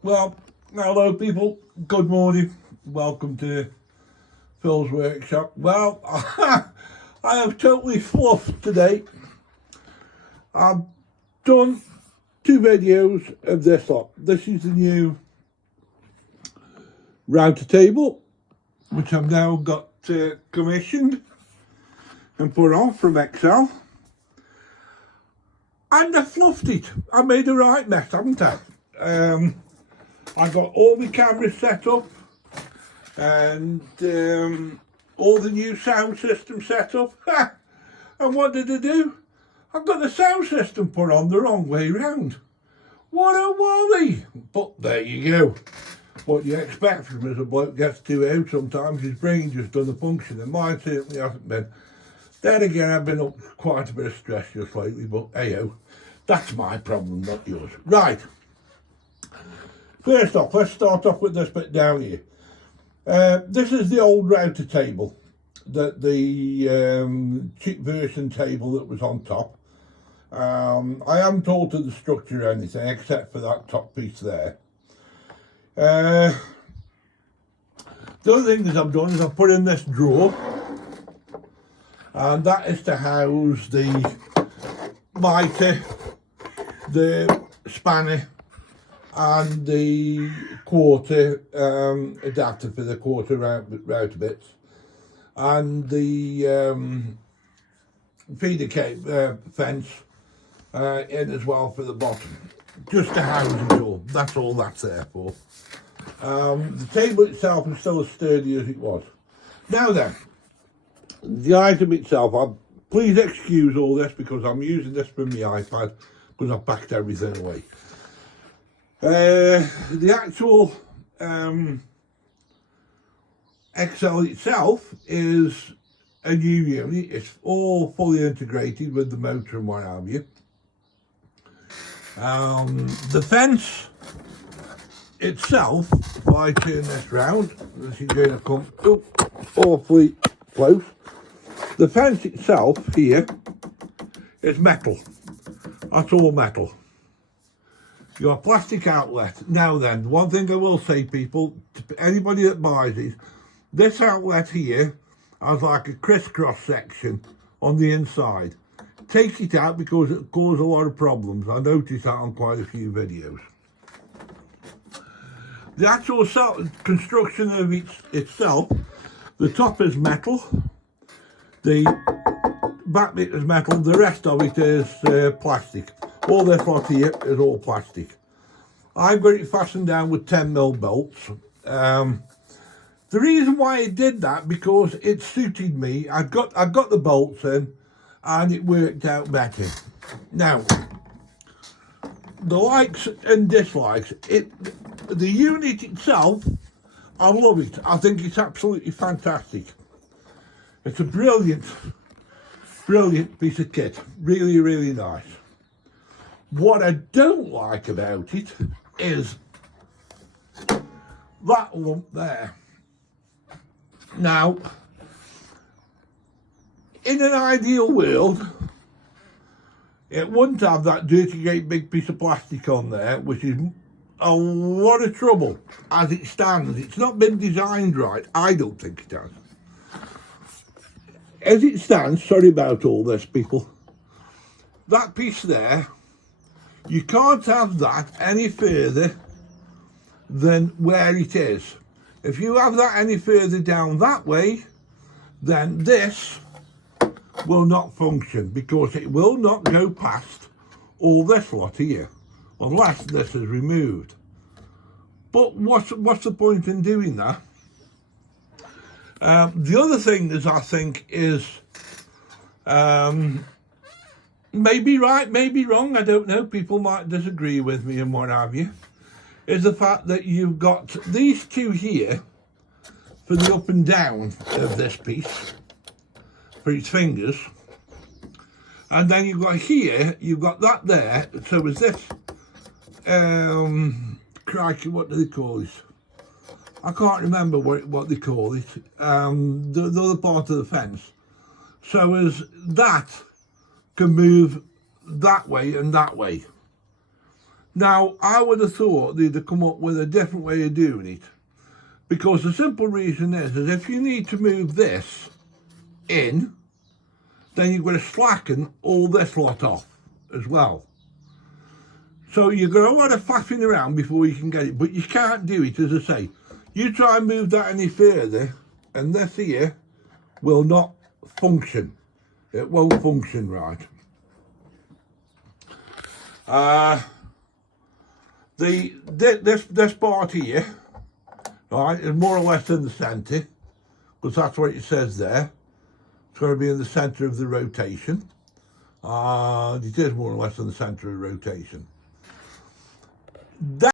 Well, hello people, good morning, welcome to Phil's workshop. Well, I have totally fluffed today. I've done 2 videos of this lot. This is the new router table, which I've now got commissioned and put on from Excel. And I fluffed it. I made a right mess, haven't I? I got all my cameras set up and all the new sound system set up. And what did I do? I've got the sound system put on the wrong way round. What a wally! But there you go. What you expect from as a bloke gets too out sometimes, his brain just doesn't function, and mine certainly hasn't been. Then again, I've been up quite a bit of stress just lately, but hey-ho, that's my problem, not yours. Right. First off, let's start off with this bit down here. This is the old router table, the cheap version table that was on top. I haven't altered the structure or anything except for that top piece there. The other thing that I've done is I've put in this drawer, and that is to house the mitre, the spanner, and the quarter adapter for the quarter router bits, and the feeder cable fence in as well for the bottom, just to house it all. That's all that's there for. The table itself is still as sturdy as it was. Now then, the item itself, please excuse all this because I'm using this from my iPad because I've packed everything away. The actual Excel itself is a new unit. It's all fully integrated with the motor and what have you. The fence itself, if I turn this round, this is going to come awfully close. The fence itself here is metal. That's all metal. Your plastic outlet. Now then, one thing I will say, people, to anybody that buys it, this outlet here has like a crisscross section on the inside. Take it out because it causes a lot of problems. I noticed that on quite a few videos. The actual construction of itself, the top is metal, the back bit is metal, the rest of it is plastic. All this lot here is all plastic. I've got it fastened down with 10mm bolts. The reason why I did that, because it suited me. I got the bolts in and it worked out better. Now, the likes and dislikes, the unit itself, I love it. I think it's absolutely fantastic. It's a brilliant piece of kit. Really, really nice. What I don't like about it is that lump there. Now, in an ideal world, it wouldn't have that dirty great big piece of plastic on there, which is a lot of trouble as it stands. It's not been designed right. I don't think it has. As it stands, sorry about all this, people, that piece there, you can't have that any further than where it is. If you have that any further down that way, then this will not function because it will not go past all this lot here unless this is removed. But what's the point in doing that? The other thing is, I think, is maybe right, maybe wrong, I don't know, people might disagree with me and what have you, is the fact that you've got these two here for the up and down of this piece, for its fingers, and then you've got here, you've got that there, so is this, crikey, what do they call this? I can't remember what they call it, the other part of the fence. So as that can move that way and that way. Now, I would have thought they'd have come up with a different way of doing it, because the simple reason is if you need to move this in, then you've got to slacken all this lot off as well. So you've got a lot of faffing around before you can get it, but you can't do it, as I say. You try and move that any further, and this here will not function. It won't function right. This part here, right, is more or less in the centre, because that's what it says there. It's going to be in the centre of the rotation. It is more or less in the centre of the rotation. That